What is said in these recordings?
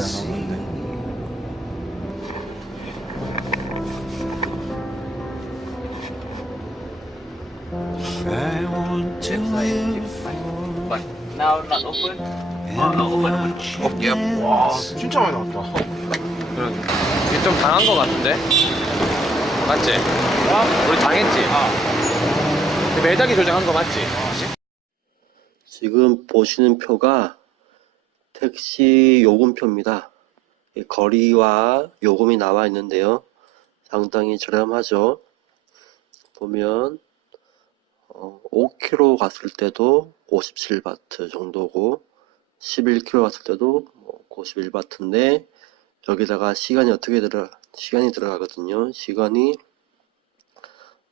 나오는데. 어, 예. 와, 진짜 많이 나왔다. 그러게. 이게 좀 당한 거 같은데? 맞지? 우리 당했지? 그 매장이 조정한 거 맞지? 지금 보시는 표가 택시 요금표입니다. 이 거리와 요금이 나와 있는데요. 상당히 저렴하죠. 보면 어, 5km 갔을 때도 57바트 정도고 11km 갔을 때도 뭐 91바트인데 여기다가 시간이 어떻게 들어 시간이 들어가거든요. 시간이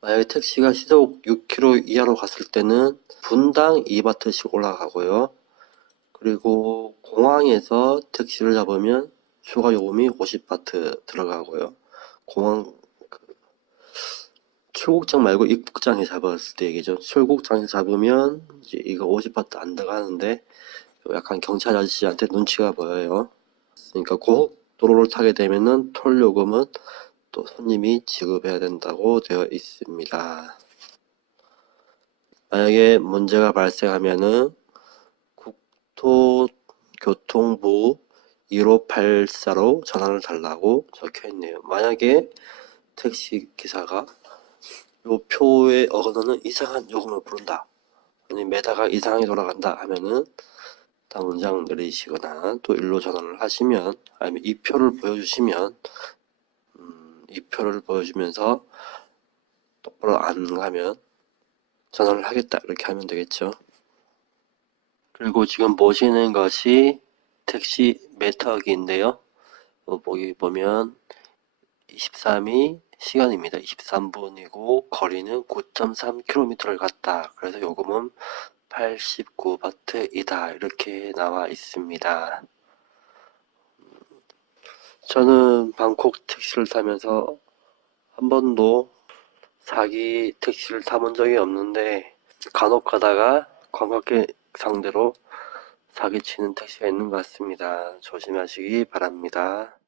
만약에 택시가 시속 6km 이하로 갔을 때는 분당 2바트씩 올라가고요. 그리고 공항에서 택시를 잡으면 추가 요금이 50바트 들어가고요. 공항 그 출국장 말고 입국장에 잡았을 때 얘기죠. 출국장에 잡으면 이제 이거 50바트 안 들어가는데 약간 경찰 아저씨한테 눈치가 보여요. 그러니까 고속도로를 타게 되면은 톨 요금은 또 손님이 지급해야 된다고 되어 있습니다. 만약에 문제가 발생하면은 국토교통부 1584로 전화를 달라고 적혀 있네요. 만약에 택시 기사가 요 표에 어긋나는 이상한 요금을 부른다. 아니 매다가 이상하게 돌아간다 하면은 당장 내리시거나 또 일로 전화를 하시면 아니면 이 표를 보여주시면 음, 이 표를 보여주면서 똑바로 안 가면 전화를 하겠다 이렇게 하면 되겠죠. 그리고 지금 보시는 것이 택시 메타기인데요. 어, 여기 보면 23이 시간입니다. 23분이고 거리는 9.3km를 갔다. 그래서 요금은 89바트이다. 이렇게 나와 있습니다. 저는 방콕 택시를 타면서 한 번도 사기 택시를 타본 적이 없는데 간혹 가다가 관광객 상대로 사기치는 택시가 있는 것 같습니다. 조심하시기 바랍니다.